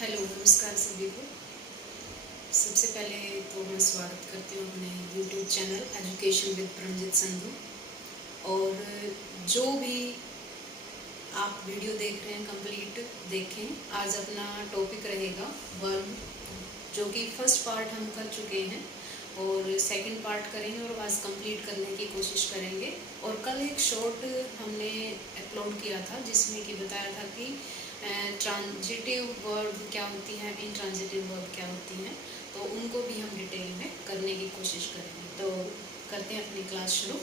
Hello, नमस्कार सभी को। सबसे पहले तो मैं स्वागत करती हूँ अपने YouTube channel education with Pramjit Sandhu. और जो भी आप वीडियो देख रहे हैं कंप्लीट देखें। आज अपना टॉपिक रहेगा वर्ब, जो कि फर्स्ट पार्ट हम कर चुके हैं और सेकंड पार्ट करेंगे और आज कंप्लीट करने की कोशिश करेंगे। और कल एक शॉर्ट हमने अपलोड किया था जिसमें कि बताया था कि ट्रांजिटिव वर्ब क्या होती हैं, इंट्रांजिटिव वर्ब क्या होती हैं, तो उनको भी हम डिटेल में करने की कोशिश करेंगे। तो करते हैं अपनी क्लास शुरू।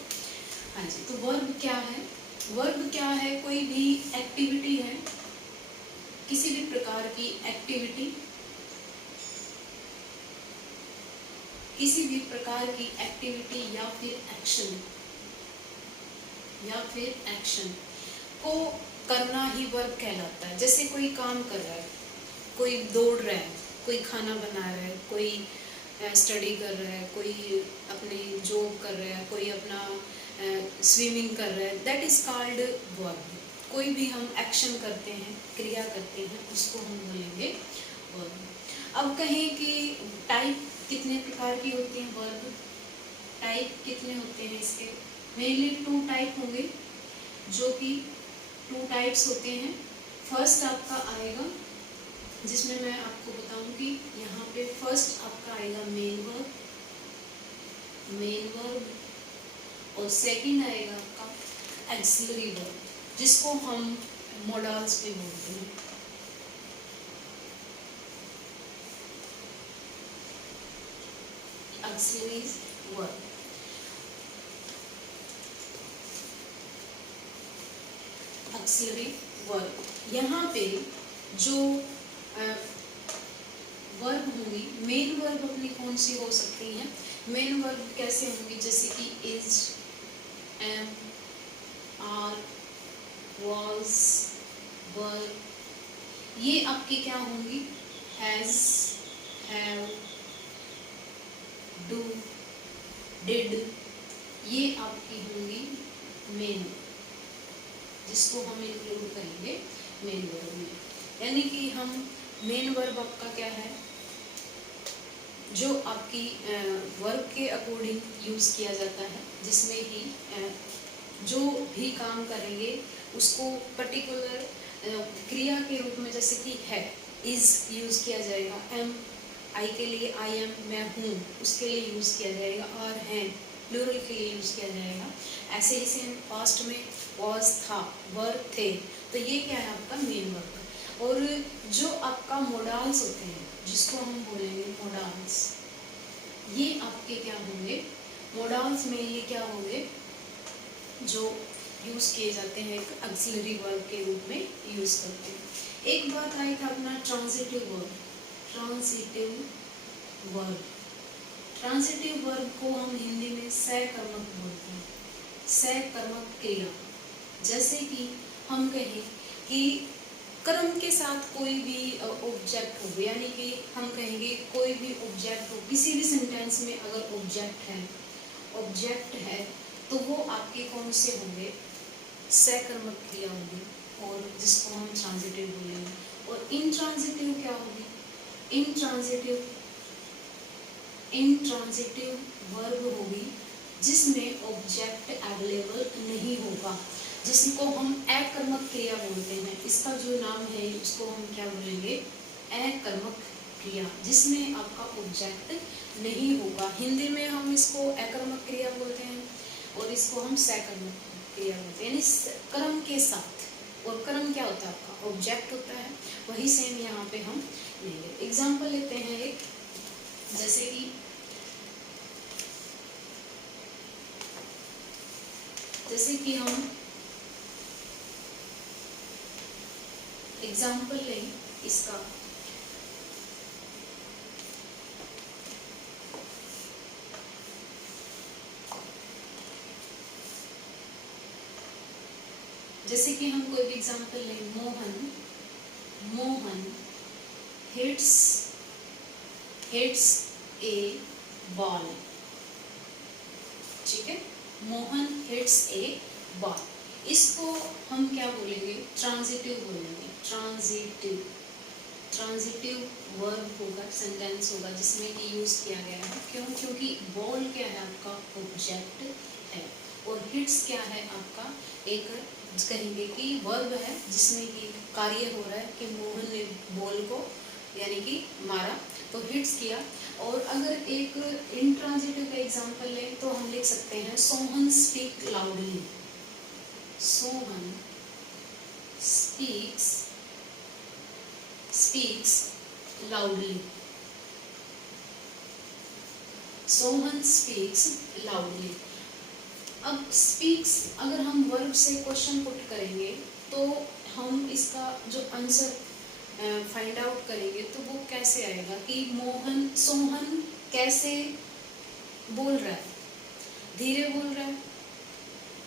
हाँ जी, तो वर्ब क्या है? वर्ब क्या है? कोई भी एक्टिविटी है, किसी भी प्रकार की एक्टिविटी, किसी भी प्रकार की एक्टिविटी या फिर एक्शन को करना ही वर्ब कहलाता है। जैसे कोई काम कर रहा है, कोई दौड़ रहा है, कोई खाना बना रहा है, कोई स्टडी कर रहा है, कोई अपनी जॉब कर रहा है, कोई अपना स्विमिंग कर रहा है, दैट इज कॉल्ड वर्ब। कोई भी हम एक्शन करते हैं, क्रिया करते हैं, उसको हम बोलेंगे वर्ब। अब कहें कि टाइप कितने प्रकार की होती हैं वर्ब? टाइप कितने होते हैं इसके? मेनली 2 टाइप होंगे, जो कि 2 टाइप्स होते हैं। फर्स्ट आपका आएगा, जिसमें मैं आपको बताऊंगी। यहाँ पे फर्स्ट आपका आएगा मेन वर्ब, और सेकंड आएगा आपका एक्सिलरी वर्ब, जिसको हम मॉडल्स भी बोलते हैं। Axillary verb. एक्सिलरी वर्ब, यहाँ पे जो वर्ब होंगी, मेन वर्ब अपनी कौन सी हो सकती हैं? मेन वर्ब कैसे होंगी? जैसे कि इज, एम, आर, वाज, वर, ये आपकी क्या होंगी? हैज, हैव, डू, डिड, ये आपकी होंगी मेन, जिसको हम इंक्लूड करेंगे मेन वर्ब में। यानी कि हम मेन वर्ब आपका क्या है, जो आपकी वर्ब के अकॉर्डिंग यूज़ किया जाता है, जिसमें कि जो भी काम करेंगे उसको पर्टिकुलर क्रिया के रूप में, जैसे कि है, इज यूज़ किया जाएगा, एम, आई के लिए आई एम, मैं हूँ, उसके लिए यूज़ किया जाएगा, और हैं प्लूरल के लिए यूज़ किया जाएगा। ऐसे ही सेम पास्ट में वॉज था, वर थे, तो ये क्या है आपका मेन वर्ब। और जो आपका मोडाल्स होते हैं, जिसको हम बोलेंगे मोडाल्स, ये आपके क्या होंगे? मोडाल्स में ये क्या होंगे? जो यूज़ किए जाते हैं, एक ऑक्सिलरी वर्ब के रूप में यूज़ करते हैं। एक बात आई था अपना transitive verb. Transitive verb, transitive verb को हम हिंदी में सकर्मक बोलते हैं। सकर्मक क्रिया, जैसे कि हम कहें कि कर्म के साथ कोई भी ऑब्जेक्ट हो, यानी कि हम कहेंगे कोई भी ऑब्जेक्ट हो, किसी भी सेंटेंस में अगर ऑब्जेक्ट है तो वो आपके कौन से होंगे? सकर्मक क्रिया होगी, और जिसको हम ट्रांजिटिव बोलेंगे। और इंट्रांजिटिव क्या होगी? इंट्रांजिटिव वर्ब होगी जिसमें ऑब्जेक्ट अवेलेबल नहीं होगा, जिसको हम अकर्मक क्रिया बोलते हैं। इसका जो नाम है उसको हम क्या बोलेंगे? अकर्मक क्रिया, जिसमें आपका ऑब्जेक्ट नहीं होगा। हिंदी में हम इसको अकर्मक क्रिया बोलते हैं और इसको हम सकर्मक क्रिया बोलते हैं, यानी कर्म के साथ। और कर्म क्या होता है? आपका ऑब्जेक्ट होता है। वही सेम यहाँ पे हम लेंगे। एग्जाम्पल लेते हैं एक, जैसे कि हम एग्जाम्पल लें इसका। जैसे कि हम कोई भी एग्जाम्पल लें, मोहन हिट्स ए बॉल। ठीक है, मोहन हिट्स ए बॉल। इसको हम क्या बोलेंगे? ट्रांजिटिव बोलेंगे। ट्रांजिटिव वर्ब होगा, सेंटेंस होगा जिसमें कि यूज किया गया है। क्यों? क्योंकि बॉल क्या है आपका ऑब्जेक्ट है और हिट्स क्या है आपका एक कहेंगे कि वर्ब है जिसमें कि कार्य हो रहा है कि मोहन ने बॉल को यानी कि मारा, तो हिट्स किया। और अगर एक इंट्रांजिटिव का एग्जांपल लें तो हम लिख सकते हैं Sohan speak loudly. Sohan speaks loudly. Sohan speaks loudly। अब speaks अगर हम वर्ब से क्वेश्चन पुट करेंगे तो हम इसका जो आंसर फाइंड आउट करेंगे तो वो कैसे आएगा कि सोहन कैसे बोल रहा है, धीरे बोल रहा है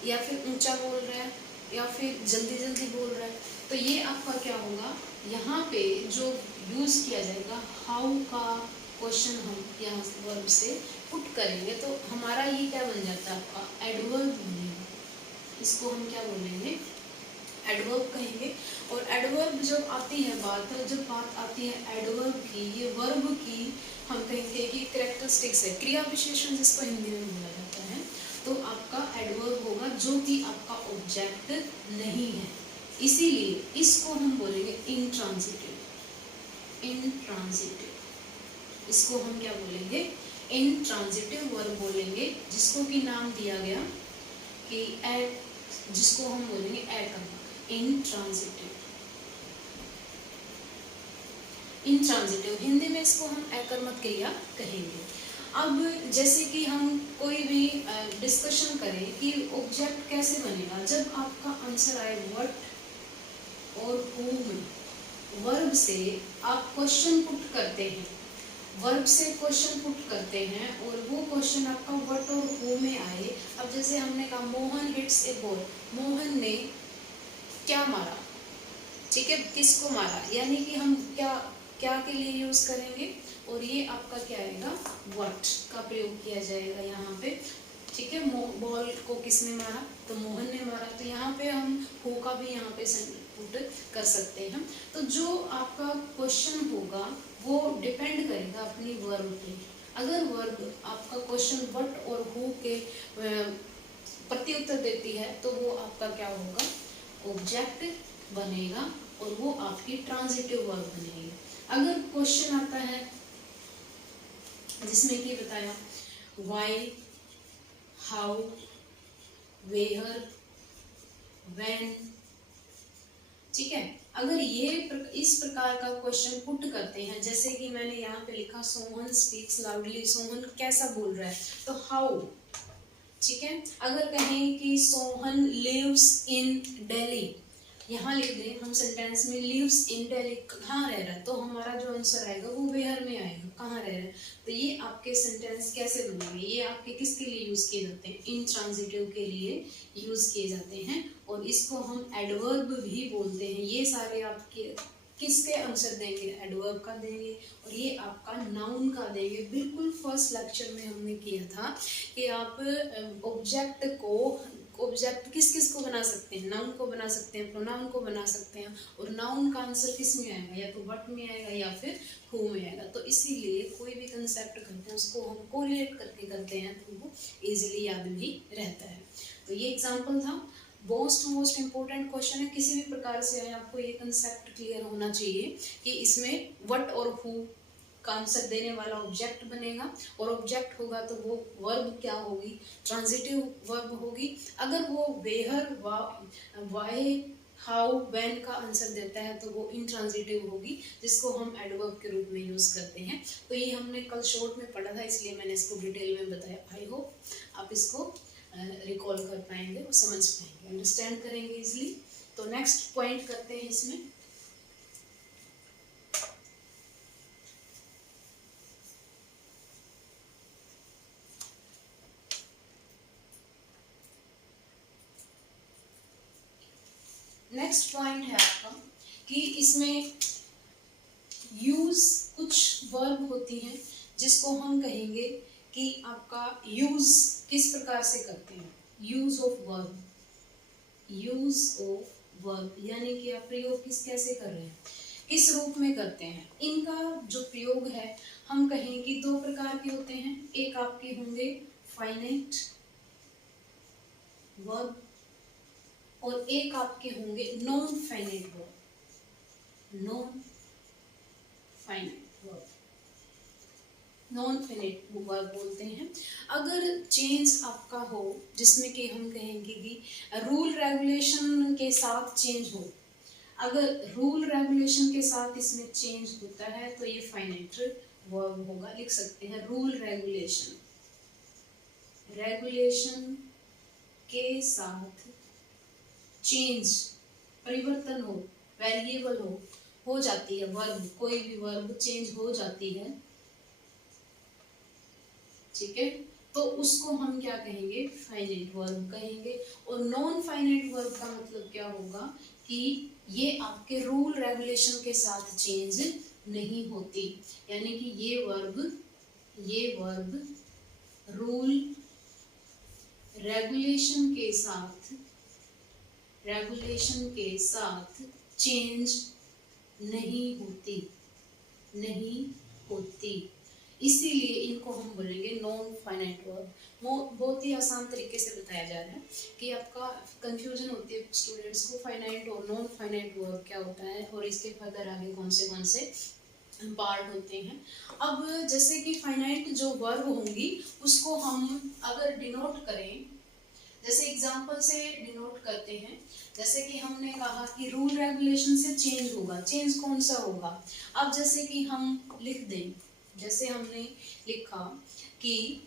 या फिर ऊंचा बोल रहा है या फिर जल्दी जल्दी बोल रहा है। तो ये आपका क्या होगा, यहाँ पे जो यूज किया जाएगा हाउ का क्वेश्चन हम यहाँ वर्ब से पुट करेंगे तो हमारा ये क्या बन जाता है आपका एडवर्ब बनेगा। इसको हम क्या बोलेंगे, एडवर्ब कहेंगे। और एडवर्ब जब आती है जब बात आती है एडवर्ब की, ये वर्ब की हम कहेंगे कि कैरेक्टरिस्टिक्स है, क्रिया विशेषण जिसको हिंदी में बोला जाता है। तो आपका एडवर्ब होगा जो कि आपका ऑब्जेक्ट नहीं है, इसीलिए इसको हम बोलेंगे इंट्रांजिटिव। इसको हम क्या बोलेंगे, इंट्रांजिटिव वर्ब बोलेंगे, जिसको कि नाम दिया गया कि जिसको हम बोलेंगे इंट्रांजिटिव। हिंदी में इसको हम अकर्मक क्रिया कहेंगे। अब जैसे कि हम कोई भी डिस्कशन करें कि ऑब्जेक्ट कैसे बनेगा, जब आपका आंसर आए व्हाट और हु में, वर्ब से आप क्वेश्चन पुट करते हैं, वर्ब से क्वेश्चन पुट करते हैं और वो क्वेश्चन आपका व्हाट और हु में आए। अब जैसे हमने कहा मोहन हिट्स ए बॉल, मोहन ने क्या मारा, ठीक है, किसको मारा, यानी कि हम क्या के लिए यूज करेंगे और ये आपका क्या आएगा, व्हाट का प्रयोग किया जाएगा यहाँ पे, ठीक है। बॉल को किसने मारा, तो मोहन ने मारा, तो यहाँ पे हम हु का भी यहाँ पे पुट कर सकते हैं। तो जो आपका क्वेश्चन होगा वो डिपेंड करेगा अपनी वर्ब पे। अगर वर्ब आपका क्वेश्चन व्हाट और हु के प्रत्युत्तर देती है तो वो आपका क्या होगा, ऑब्जेक्ट बनेगा और वो आपकी ट्रांजिटिव वर्ब बनेगी। अगर क्वेश्चन आता है जिसमें कि बताया व्हाई, हाउ, वेयर, व्हेन, ठीक है, अगर ये इस प्रकार का क्वेश्चन पुट करते हैं, जैसे कि मैंने यहाँ पे लिखा सोहन स्पीक्स लाउडली, सोहन कैसा बोल रहा है, तो हाउ, ठीक है। अगर कहें कि सोहन लिव्स इन दिल्ली, यहाँ लिख दें हम सेंटेंस में लिव्स इन दिल्ली, कहाँ रह रहा है, तो हमारा जो आंसर आएगा वो वेयर में आएगा, कहाँ रह रहा है। तो ये आपके सेंटेंस कैसे बनेंगे, ये आपके किसके लिए यूज किए जाते हैं, इंट्रांजिटिव के लिए यूज किए जाते हैं और इसको हम एडवर्ब भी बोलते हैं। ये सारे आपके किसके आंसर देंगे, एडवर्ब का देंगे और ये आपका नाउन का देंगे। बिल्कुल फर्स्ट लेक्चर में हमने किया था कि आप ऑब्जेक्ट किस किस को बना सकते हैं, नाउन को बना सकते हैं, प्रोनाउन को बना सकते हैं और नाउन का आंसर किस में आएगा, या तो व्हाट में आएगा या फिर हु में आएगा। तो इसीलिए कोई भी कंसेप्ट करते हैं उसको हम कोरिलेट करके करते हैं तो वो इजीली याद भी रहता है। तो ये एग्जांपल था, मोस्ट इम्पोर्टेंट क्वेश्चन है, किसी भी प्रकार से है आपको ये कंसेप्ट क्लियर होना चाहिए कि इसमें व्हाट और हु का आंसर देने वाला ऑब्जेक्ट बनेगा और ऑब्जेक्ट होगा तो वो वर्ब क्या होगी, ट्रांजिटिव वर्ब होगी। अगर वो वेयर, व्हाई, हाउ, व्हेन का आंसर देता है तो वो इंट्रांजिटिव होगी, जिसको हम एडवर्ब के रूप में यूज करते हैं। तो ये हमने कल शॉर्ट में पढ़ा था, इसलिए मैंने इसको डिटेल में बताया। आई होप आप इसको रिकॉल कर पाएंगे और समझ पाएंगे, अंडरस्टैंड करेंगे इजिली। तो नेक्स्ट पॉइंट करते हैं इसमें। नेक्स्ट पॉइंट है आपका कि इसमें यूज कुछ वर्ब होती हैं जिसको हम कहेंगे कि आपका यूज किस प्रकार से करते हैं, यूज ऑफ वर्ब यानी कि आप प्रयोग कैसे कर रहे हैं। किस रूप में करते हैं। इनका जो प्रयोग है हम कहें कि दो प्रकार के होते हैं। एक आपके होंगे फाइनाइट वर्ब और एक आपके होंगे non finite verb. Non finite verb, non finite verb बोलते हैं। अगर चेंज आपका हो जिसमें कि हम कहेंगे कि रूल रेगुलेशन के साथ चेंज हो, अगर रूल रेगुलेशन के साथ इसमें चेंज होता है तो ये फाइनाइट वर्ब होगा। लिख सकते हैं रूल रेगुलेशन, रेगुलेशन के साथ चेंज, परिवर्तन हो, वेरिएबल हो जाती है वर्ब, कोई भी वर्ब चेंज हो जाती है, ठीक है, तो उसको हम क्या कहेंगे, फाइनाइट वर्ब कहेंगे। और नॉन फाइनाइट वर्ब का मतलब क्या होगा कि ये आपके रूल रेगुलेशन के साथ चेंज नहीं होती, यानी कि ये वर्ब रूल रेगुलेशन के साथ चेंज नहीं होती, इसीलिए इनको हम बोलेंगे नॉन फाइनाइट वर्ब। बहुत ही आसान तरीके से बताया जा रहा है कि आपका कंफ्यूजन होती है स्टूडेंट्स को, फाइनाइट और नॉन फाइनाइट वर्ब क्या होता है और इसके फर्दर आगे कौन से पार्ट होते हैं। अब जैसे कि फाइनाइट जो वर्ब होंगी उसको हम अगर डिनोट करें, जैसे एग्जांपल से डिनोट करते हैं, जैसे कि हमने कहा कि रूल रेगुलेशन से चेंज होगा, चेंज कौन सा होगा। अब जैसे कि हम लिख दें, जैसे हमने लिखा कि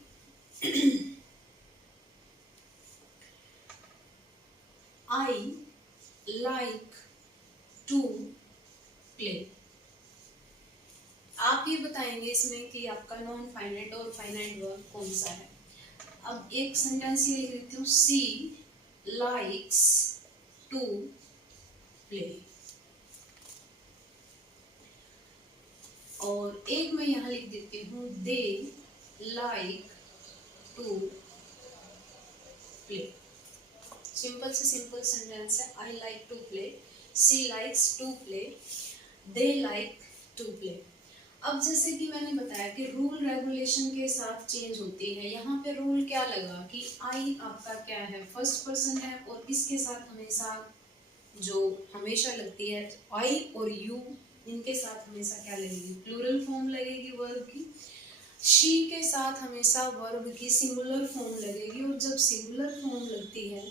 आई लाइक टू प्ले, आप ये बताएंगे इसमें कि आपका नॉन फाइनाइट और फाइनाइट वर्ब कौन सा है। अब एक सेंटेंस ये लिख देती हूँ, सी लाइक्स टू प्ले, और एक मैं यहाँ लिख देती हूँ, they like to play. Simple से सिंपल सेंटेंस है, I like to play, she likes to play, they like to play. अब जैसे कि मैंने बताया कि रूल रेगुलेशन के साथ चेंज होती है, यहाँ पे रूल क्या लगा कि आई आपका क्या है, फर्स्ट पर्सन है, और इसके साथ हमेशा लगती है आई और यू, इनके साथ हमेशा क्या लगेगी, प्लूरल फॉर्म लगेगी वर्ब की। शी के साथ हमेशा वर्ब की सिंगुलर फॉर्म लगेगी, और जब सिंगुलर फॉर्म लगती है,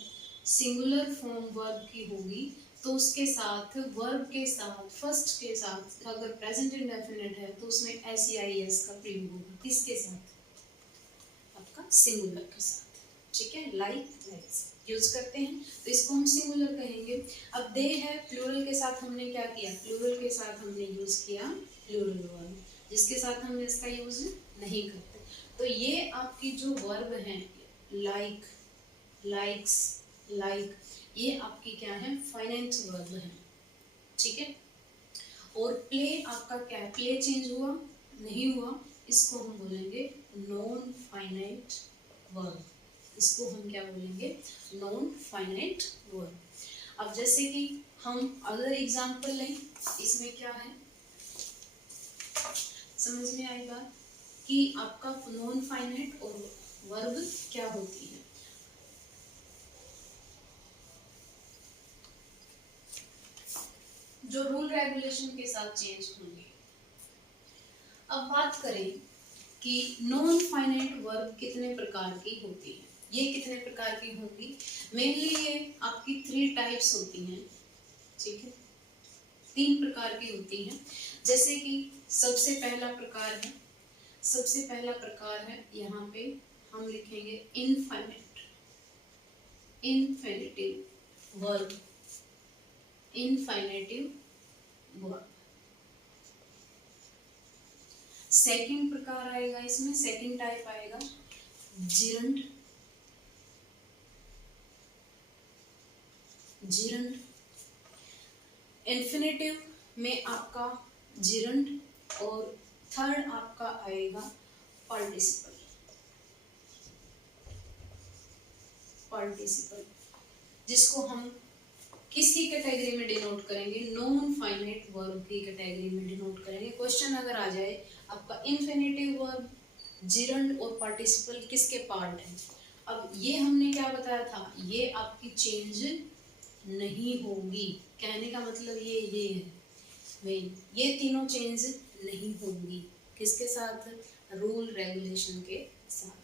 सिंगुलर फॉर्म वर्ब की होगी तो उसके साथ वर्ब के साथ फर्स्ट के साथ अगर प्रेजेंट इंडेफिनिट है तो उसमें SEIS का प्रयोग होगा, किसके साथ, आपका सिंगुलर के साथ, ठीक है, लाइक यूज करते हैं तो इसको हम सिंगुलर कहेंगे। अब दे है, प्लूरल के साथ हमने क्या किया, प्लूरल के साथ हमने यूज किया प्लूरल वर्ब, जिसके साथ हम इसका यूज नहीं करते। तो ये आपकी जो वर्ब है लाइक, लाइक्स, लाइक, ये आपकी क्या है, फाइनाइट वर्ब है, ठीक है। और प्ले आपका क्या है, प्ले चेंज हुआ नहीं हुआ, इसको हम बोलेंगे नॉन फाइनाइट वर्ब, इसको हम क्या बोलेंगे, नॉन फाइनाइट वर्ब। अब जैसे कि हम अगर एग्जांपल लें, इसमें क्या है, समझ में आई बात कि आपका नॉन फाइनाइट और वर्ब क्या होती है। जो रूल रेगुलेशन के साथ चेंज होंगे। अब बात करें कि नॉन फाइनाइट वर्ब कितने प्रकार की होती है, ये कितने प्रकार की होंगी, मेनली ये आपकी 3 टाइप्स होती हैं, ठीक है, 3 प्रकार की होती हैं। जैसे कि सबसे पहला प्रकार है यहाँ पे हम लिखेंगे infinitive verb, infinitive verb. Second प्रकार आएगा, इसमें सेकंड टाइप आएगा जिरंड, इन्फिनेटिव में आपका जिरंड, और थर्ड आपका आएगा पार्टिसिपल, जिसको हम किसकी कैटेगरी में डिनोट करेंगे? नॉन फाइनाइट वर्ब की कैटेगरी में डिनोट करेंगे। क्वेश्चन अगर आ जाए आपका इन्फिनेटिव वर्ब, जिरंड और पार्टिसिपल किसके पार्ट है? अब ये हमने क्या बताया था, ये आपकी चेंज नहीं होगी। कहने का मतलब ये है मेन, ये तीनों चेंज नहीं होंगी। किसके साथ? रूल रेगुलेशन के साथ।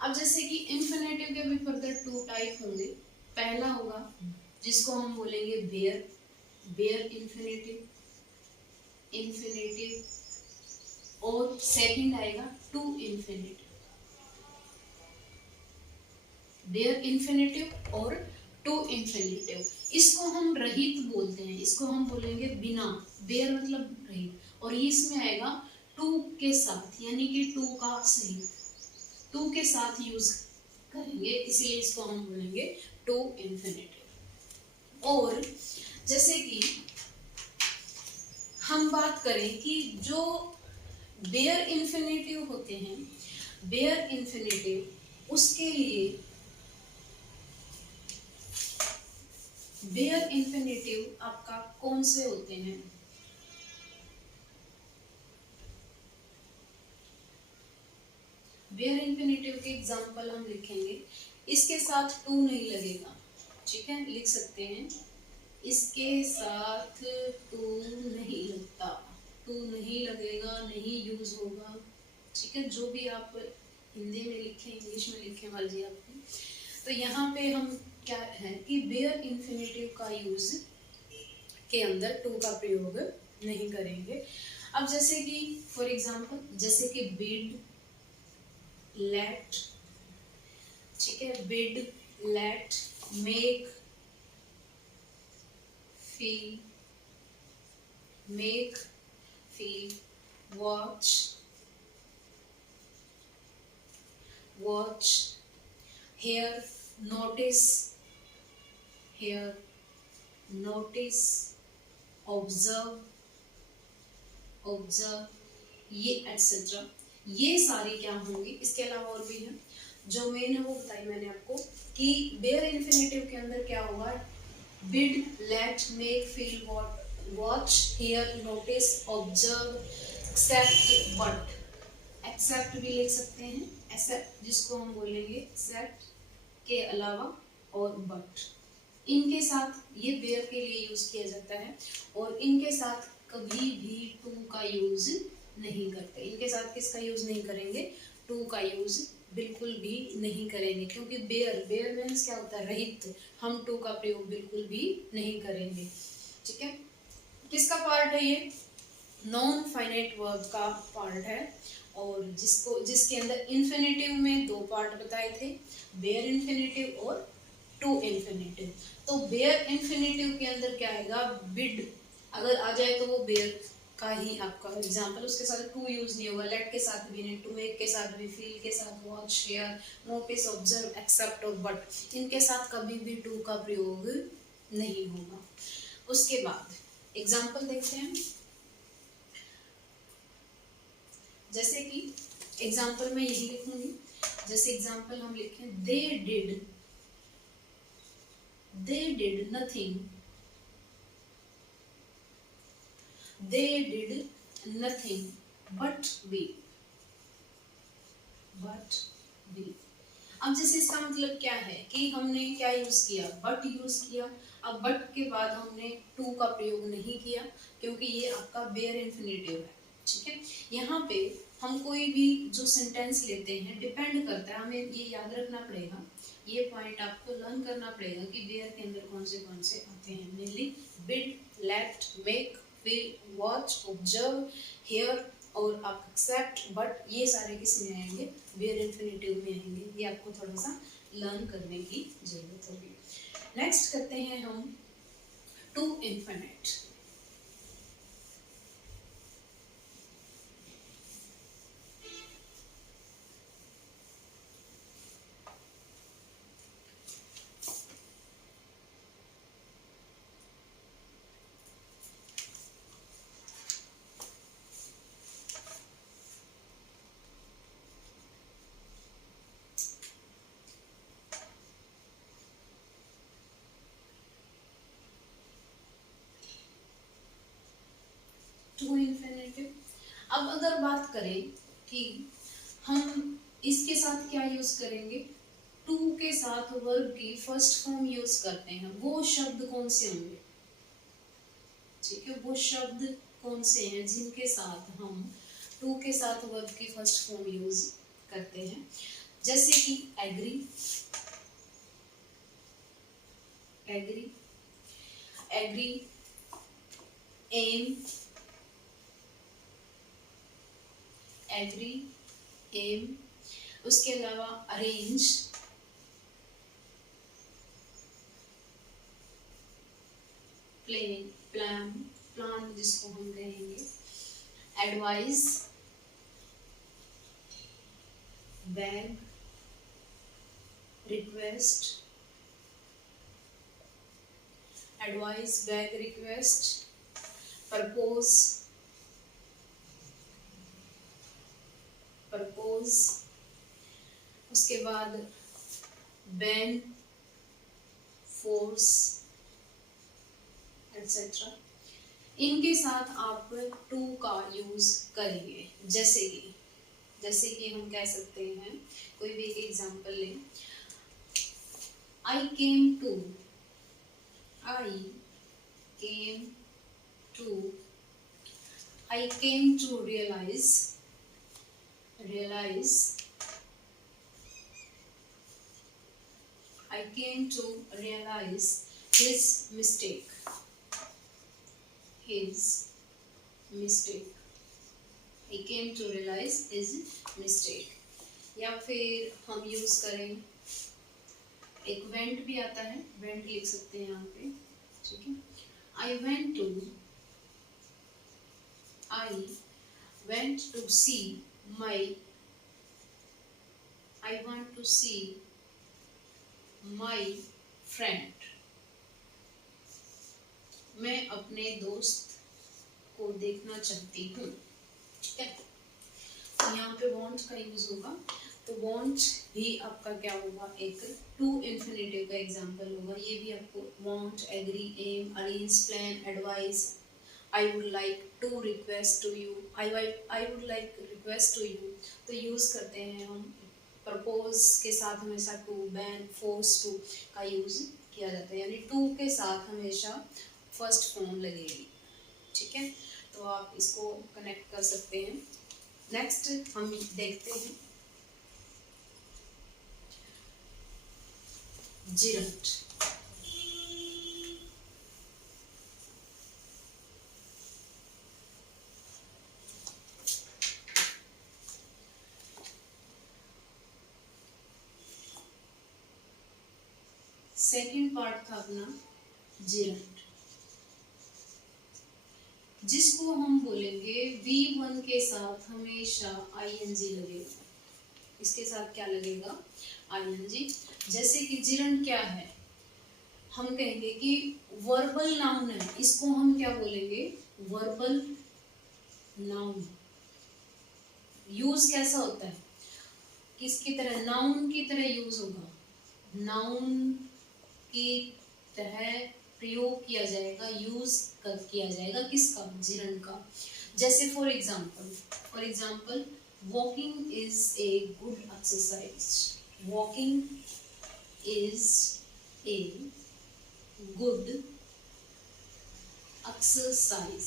अब जैसे कि इन्फिनेटिव के भी फर्दर टू टाइप होंगे। पहला होगा जिसको हम बोलेंगे बेयर, बेयर इन्फिनेटिव, इन्फिनेटिव, और सेकंड आएगा टू इन्फिनेटिव, बेयर इन्फिनेटिव और टू इन्फिनेटिव। इसको हम रहित बोलते हैं, इसको हम बोलेंगे बिना, बेयर मतलब रहित, और इसमें आएगा टू के साथ, यानी कि टू का सहित, टू के साथ यूज करेंगे, इसलिए इसको हम बोलेंगे टू इन्फिनेटिव। और जैसे कि हम बात करें कि जो बेयर इन्फिनेटिव होते हैं, बेयर इन्फिनेटिव, उसके लिए बेयर इन्फिनेटिव आपका कौन से होते हैं? बेयर इन्फिनेटिव के एग्जांपल हम लिखेंगे, इसके साथ टू नहीं लगेगा, ठीक है, लिख सकते हैं, इसके साथ टू नहीं लगता, टू नहीं लगेगा, नहीं यूज होगा, ठीक है, जो भी आप हिंदी में लिखें, इंग्लिश में लिखें, मर्जी आपकी। तो यहाँ पे हम क्या है कि बेयर इन्फिनेटिव का यूज के अंदर टू का प्रयोग नहीं करेंगे। अब जैसे कि फॉर एग्जांपल, जैसे कि बिड, लेट, ठीक है, bid, let, make, feel, make, feel, watch, watch, hear, notice, hear, notice, observe, observe, ये एटसेट्रा, ये सारी क्या होंगी। इसके अलावा और भी है, जो मेन है वो बताई मैंने आपको कि बेयर इन्फिनेटिव के अंदर क्या होगा, bid, let, make, feel, watch, hear, notice, observe, except, but, except भी लिख सकते हैं, एक्सेप्ट जिसको हम बोलेंगे एक्सेप्ट के अलावा, और बट, इनके साथ ये बेयर के लिए यूज किया जाता है, और इनके साथ कभी भी टू का यूज नहीं करते। इनके साथ किसका यूज नहीं करेंगे? टू का यूज बिल्कुल भी नहीं करेंगे, क्योंकि बेयर, बेयर मीन्स क्या होता है? रहित, हम टू का प्रयोग बिल्कुल भी नहीं करेंगे, ठीक है। किसका पार्ट है ये? नॉन फाइनाइट वर्ब का पार्ट है, और जिसके अंदर इन्फिनेटिव में दो पार्ट बताए थे, बेयर इन्फिनेटिव और टू इन्फिनेटिव। तो बेयर इन्फिनेटिव के अंदर क्या आएगा? बिड अगर आ जाए तो वो बेयर का ही आपका एग्जाम्पल, उसके साथ टू यूज नहीं होगा, लेट के साथ भी नहीं, टू मेक के साथ भी, फील के साथ, watch, hear, notice, observe, except और बट, इनके साथ कभी भी टू का प्रयोग नहीं होगा। उसके बाद एग्जाम्पल देखते हैं, जैसे कि एग्जाम्पल में यही लिखूंगी, जैसे एग्जाम्पल हम लिखें, they did nothing, they did nothing but we, अब जैसे इसका मतलब क्या है कि हमने क्या यूज किया? बट यूज किया। अब बट के बाद हमने टू का प्रयोग नहीं किया, क्योंकि ये आपका बेयर इन्फिनेटिव है, ठीक है। यहाँ पे हम कोई भी जो सेंटेंस लेते हैं, डिपेंड करता है, हमें ये याद रखना पड़ेगा, ये पॉइंट आपको लर्न करना पड़ेगा कि बेयर के अंदर कौन से आते हैं। Mainly bid, let, make, feel, watch, observe, hear और आप एक्सेप्ट, बट, ये सारे किस में आएंगे? बेयर इन्फिनेटिव में आएंगे। ये आपको थोड़ा सा लर्न करने की जरूरत होगी। नेक्स्ट करते हैं हम टू इन्फिनेट। To infinitive. अब अगर बात करें कि हम इसके साथ क्या यूज करेंगे, टू के साथ वर्ब की फर्स्ट फॉर्म यूज करते हैं, वो शब्द कौन से होंगे, ठीक है, वो शब्द कौन से हैं जिनके साथ हम टू के साथ वर्ब की फर्स्ट फॉर्म यूज करते हैं, जैसे कि agree, agree, agree, aim, agree, aim, उसके अलावा अरेंज, प्लेन, प्लान, प्लान जिसको हम कहेंगे, advise, beg, request, advise, beg, request, propose, propose, उसके बाद बैन, फोर्स, एटसेट्रा। इनके साथ आप टू का यूज करेंगे, जैसे कि हम कह सकते हैं, कोई भी एक एग्जांपल लें, I came to, I came to, I came to realise, realize, I came to realize his mistake, his mistake, I came to realize his mistake। या फिर हम यूज करें, एक went भी आता है, went लिख सकते हैं यहाँ पे, ठीक है, I went to see my, I want to see my friend, मैं अपने दोस्त को देखना चाहती हूँ, ठीक है। तो यहाँ पे want का यूज होगा, तो want भी आपका क्या होगा, एक टू इन्फिनेटिव का एग्जांपल होगा। ये भी आपको want, agree, aim, arrange, plan, advise, I would like to request to you, I would like request to you, तो यूज करते हैं हम। प्रपोज के साथ हमेशा टू, बैन, फोर्स टू का यूज किया जाता है, यानी टू के साथ हमेशा फर्स्ट फॉर्म लगेगी, ठीक है। तो आप इसको कनेक्ट कर सकते हैं। नेक्स्ट हम देखते हैं जिरंट। सेकंड पार्ट था अपना जिरंट, जिसको हम बोलेंगे V1 के साथ हमेशा ing लगेगा। इसके साथ क्या लगेगा, ing। जैसे कि जिरंट क्या है, हम कहेंगे कि वर्बल नाउन है, इसको हम क्या बोलेंगे, वर्बल नाउन। यूज कैसा होता है, किसकी तरह, नाउन की तरह यूज होगा, नाउन की तरह प्रयोग किया जाएगा, यूज किया जाएगा, किसका, जिरंट का। जैसे for example walking is a good exercise, walking is a good exercise,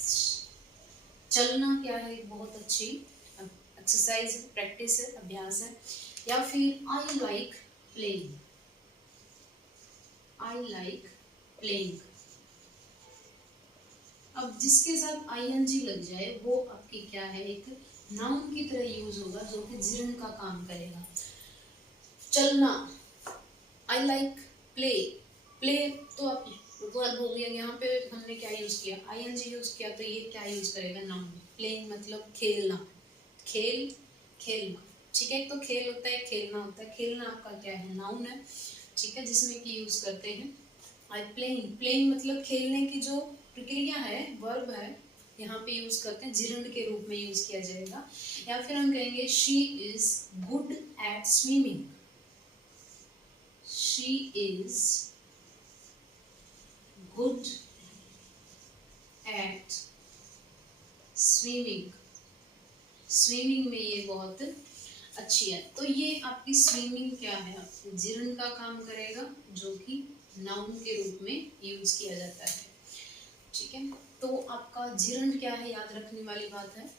चलना क्या है, बहुत अच्छी एक्सरसाइज, प्रैक्टिस है, अभ्यास है। या फिर I like playing, I like playing। अब जिसके साथ ing लग जाए वो आपकी क्या है, एक नाउन की तरह यूज होगा, जो कि जिरंट का काम करेगा। चलना, I like play, प्ले तो आप वर्ब हो गया, यहाँ पे हमने क्या यूज किया, ing यूज किया, तो ये क्या यूज करेगा, नाउन। प्लेइंग मतलब खेलना, खेलना, ठीक है। तो खेल होता है, खेलना होता है, खेलना आपका क्या है, नाउन है, ठीक है, जिसमें कि यूज करते हैं आई प्लेइंग मतलब खेलने की जो प्रक्रिया है, वर्ब है, यहाँ पे यूज करते हैं, जिरंट के रूप में यूज किया जाएगा। या फिर हम कहेंगे she is good at swimming, she is good at swimming, swimming में ये बहुत अच्छी है। तो ये आपकी स्विमिंग क्या है, आपकी जिरंड का काम करेगा, जो कि नाउन के रूप में यूज किया जाता है। ठीक है, तो आपका जिरंड क्या है, याद रखने वाली बात है,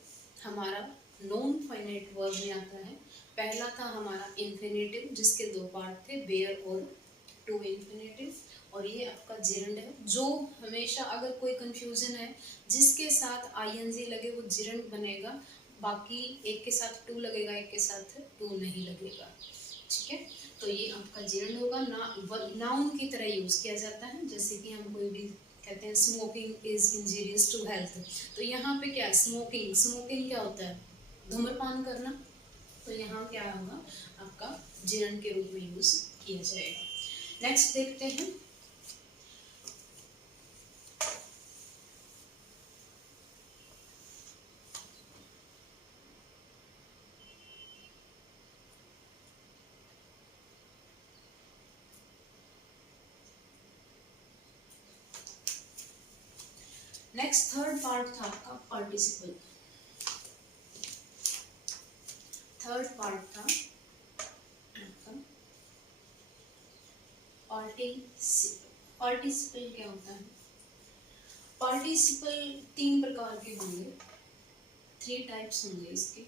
हमारा नॉन फाइनाइट वर्ब में आता है। पहला था हमारा इन्फिनेटिव, जिसके दो पार्ट थे, बेयर और टू इन्फिनेटिव, और ये आपका जिरंड है, जो हमेशा अगर कोई कंफ्यूजन है, जिसके साथ आईएनजी लगे वो जिरंड बनेगा, बाकी एक के साथ टू लगेगा, एक के साथ टू नहीं लगेगा। ठीक है, तो ये आपका जिरंड होगा, नाउन की तरह यूज किया जाता है। जैसे कि हम कोई भी कहते हैं smoking is injurious to health, तो यहाँ पे क्या, स्मोकिंग, स्मोकिंग क्या होता है, धूम्रपान करना, तो यहाँ क्या होगा, आपका जिरंड के रूप में यूज किया जाएगा। नेक्स्ट देखते हैं, नेक्स्ट थर्ड पार्ट था आपका पार्टिसिपल। थर्ड पार्ट था आपका पार्टिसिपल। पार्टिसिपल क्या होता है, पार्टिसिपल तीन प्रकार के होंगे, 3 टाइप्स होंगे इसके,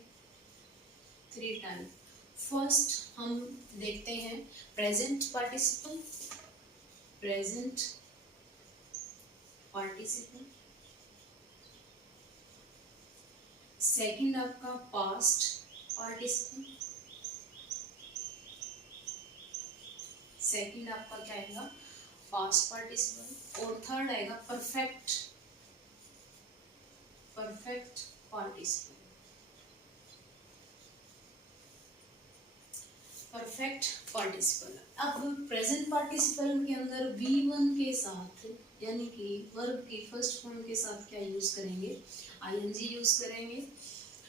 3 टाइप। फर्स्ट हम देखते हैं present participle, present participle. Second आपका पास्ट पार्टिसिपल, सेकंड आपका क्या आएगा, पास्ट पार्टिसिपल। और थर्ड आएगा perfect, perfect participle, perfect participle. अब प्रेजेंट पार्टिसिपल के अंदर V1 के साथ, यानी कि वर्ब की फर्स्ट फॉर्म के साथ क्या यूज करेंगे, आईएनजी यूज करेंगे।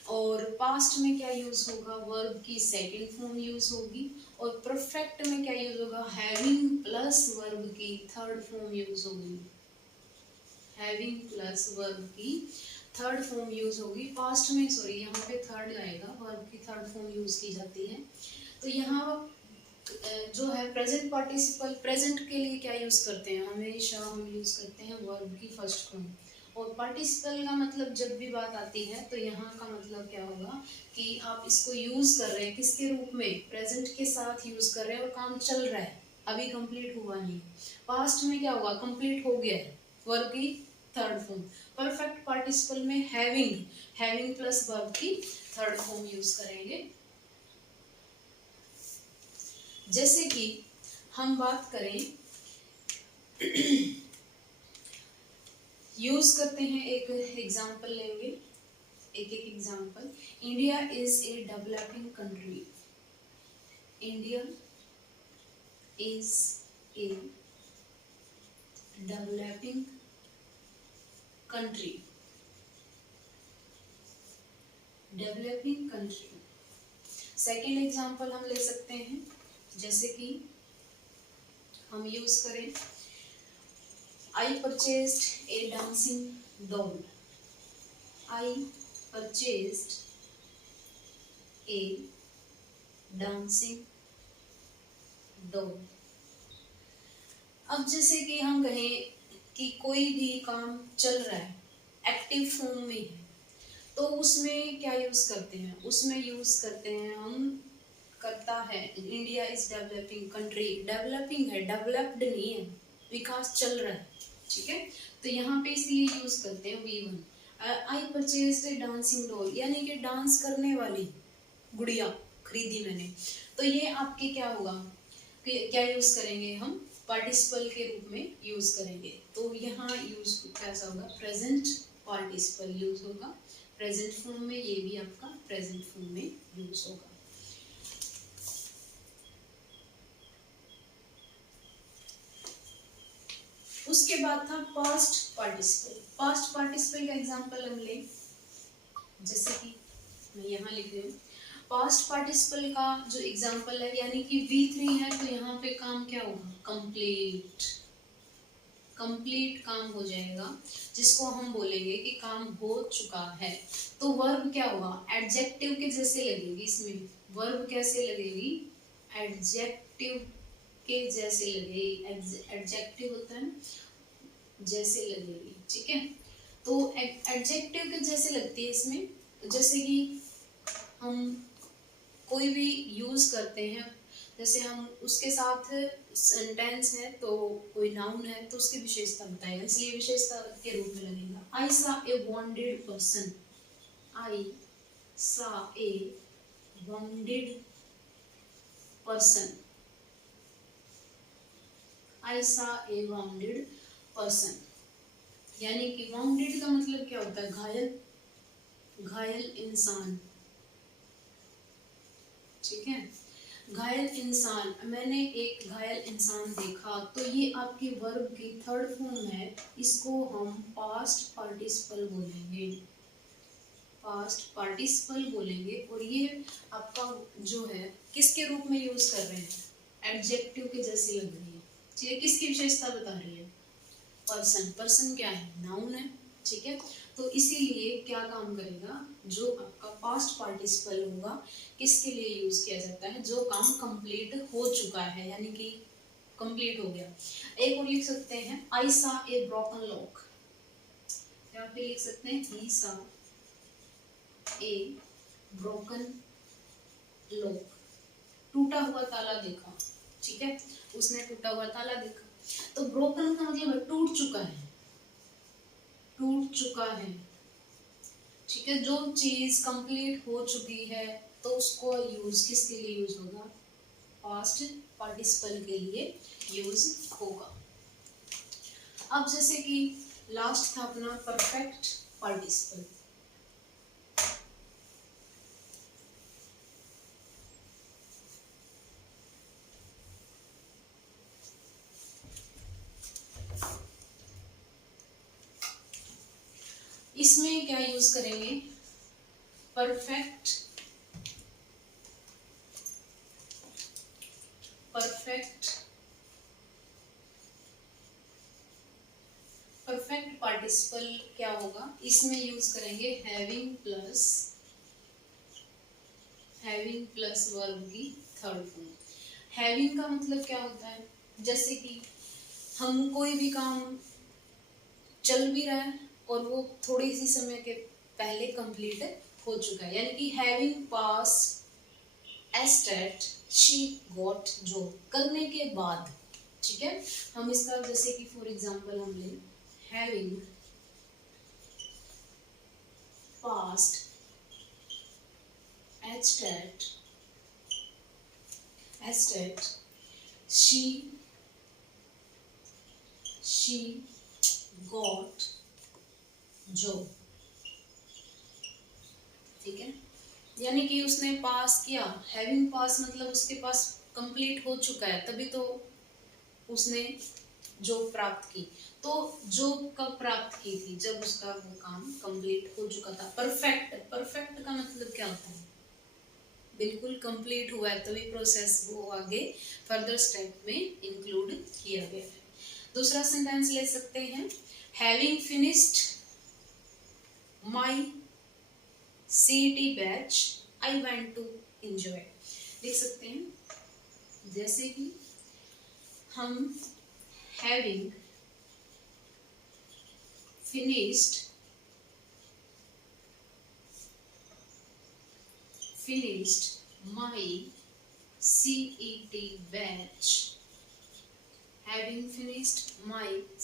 और पास्ट में क्या यूज होगा, वर्ब की सेकंड फॉर्म यूज होगी। और परफेक्ट में क्या यूज होगा, हैविंग प्लस वर्ब की थर्ड फॉर्म यूज होगी, हैविंग प्लस वर्ब की थर्ड फॉर्म यूज होगी। पास्ट में सॉरी, यहाँ पे थर्ड आएगा, वर्ब की थर्ड फॉर्म यूज की जाती है। तो यहाँ जो है प्रेजेंट पार्टिसिपल, प्रेजेंट के लिए क्या यूज करते हैं, हमेशा हम यूज करते हैं वर्ब की फर्स्ट फॉर्म। और पार्टिसिपल का मतलब जब भी बात आती है, तो यहाँ का मतलब क्या होगा कि आप इसको यूज कर रहे हैं किसके रूप में, प्रेजेंट के साथ यूज कर रहे हैं, और काम चल रहा है, अभी कंप्लीट हुआ नहीं। पास्ट में क्या होगा, कंप्लीट हो गया है, वर्ब की थर्ड फॉर्म। परफेक्ट पार्टिसिपल में हैविंग, हैविंग प्लस वर्ब की थर्ड फॉर्म यूज करेंगे। जैसे कि हम बात करें, यूज करते हैं, एक एग्जांपल लेंगे, एक एक example. India is a developing country, India is a developing country, developing country. Second example हम ले सकते हैं, जैसे कि हम यूज करें, I purchased a dancing doll, I purchased a dancing doll. अब जैसे कि हम कहें कि कोई भी काम चल रहा है, एक्टिव फॉर्म में है, तो उसमें क्या यूज करते हैं, उसमें यूज करते हैं हम, करता है, India is developing country, developing है, डेवलप्ड नहीं है, विकास चल रहा है। ठीक है, तो यहाँ पे इसलिए यूज करते हैं V1। I purchased a dancing doll, यानी कि डांस करने वाली गुड़िया खरीदी मैंने, तो ये आपके क्या होगा, क्या यूज करेंगे हम, पार्टिसिपल के रूप में यूज करेंगे। तो यहाँ यूज कैसा होगा, प्रेजेंट पार्टिसिपल यूज होगा, प्रेजेंट फॉर्म में, ये भी आपका प्रेजेंट फॉर्म में यूज होगा। उसके बाद था पास्ट पार्टिसिपल। पास्ट पार्टिसिपल का एग्जांपल हम लें, जैसे कि मैं यहाँ लिख रही हूँ, पास्ट पार्टिसिपल का जो एग्जांपल है, यानी कि V3 है, तो यहाँ पे काम क्या होगा, कंप्लीट, कंप्लीट काम हो जाएगा, जिसको हम बोलेंगे कि काम हो चुका है, तो वर्ब क्या होगा, एडजेक्टिव के जैसे लगेगी। इसमें वर्ब कैसे लगेगी, एडजेक्टिव के जैसे लगेगी, एडजेक्टिव होता है ना, जैसे लगेगी, ठीक है। तो एडजेक्टिव के जैसे लगती है इसमें, जैसे कि हम कोई भी यूज करते हैं, जैसे हम उसके साथ सेंटेंस है तो कोई नाउन है तो उसकी विशेषता बताएगा, इसलिए विशेषता के रूप में लगेगा। आई सा ए वॉन्डेड पर्सन, आई सा ए वॉन्डेड पर्सन, आई सा ए वॉन्डेड पर्सन, यानी कि वॉन्डेड का मतलब क्या होता है, घायल, घायल इंसान, ठीक है। घायल इंसान, मैंने एक घायल इंसान देखा, तो ये आपकी वर्ब की थर्ड फॉर्म है, इसको हम पास्ट पार्टिसिपल बोलेंगे, पास्ट पार्टिसिपल बोलेंगे। और ये आपका जो है किसके रूप में यूज कर रहे हैं, एडजेक्टिव के जैसे लग रही है, ठीक है। किसकी विशेषता बता रही है, पर्सन, पर्सन क्या है, नाउन है, ठीक है। तो इसीलिए क्या काम करेगा, जो आपका पास्ट पार्टिसिपल होगा किसके लिए यूज किया जाता है, जो काम कंप्लीट हो चुका है, यानी कि कंप्लीट हो गया। एक और लिख सकते हैं, आई सा ए ब्रोकन लॉक, यहाँ पे लिख सकते हैं ही सा ए ब्रोकन लॉक, टूटा हुआ ताला देखा, ठीक है, उसने टूटा हुआ ताला देखा। तो ब्रोकन का मतलब टूट चुका है, टूट चुका है, ठीक है। जो चीज कंप्लीट हो चुकी है तो उसको यूज किसके लिए यूज होगा, पास्ट पार्टिसिपल के लिए यूज होगा। अब जैसे कि लास्ट था अपना परफेक्ट पार्टिसिपल, इसमें क्या यूज करेंगे, परफेक्ट, परफेक्ट, परफेक्ट पार्टिसिपल क्या होगा, इसमें यूज करेंगे having plus, having plus verb की थर्ड फॉर्म। हैविंग का मतलब क्या होता है, जैसे कि हम कोई भी काम चल भी रहा है और वो थोड़ी सी समय के पहले कंप्लीट हो चुका है, यानी कि having pass estate she got job, करने के बाद, ठीक है। हम इसका जैसे कि फॉर एग्जांपल हम ले, having past estate she got job, ठीक है। यानी कि उसने पास किया, हैविंग पास मतलब उसके पास कंप्लीट हो चुका है, तभी तो उसने जॉब प्राप्त की। तो जॉब कब प्राप्त की थी, जब उसका वो काम कंप्लीट हो चुका था। परफेक्ट, परफेक्ट का मतलब क्या होता है, बिल्कुल कंप्लीट हुआ है, तभी प्रोसेस वो आगे फर्दर स्टेप में इंक्लूड किया गया है। दूसरा सेंटेंस ले सकते हैं, having finished my CET batch I want to enjoy, लिख सकते हैं। जैसे कि हम having finished my CET batch, having finished my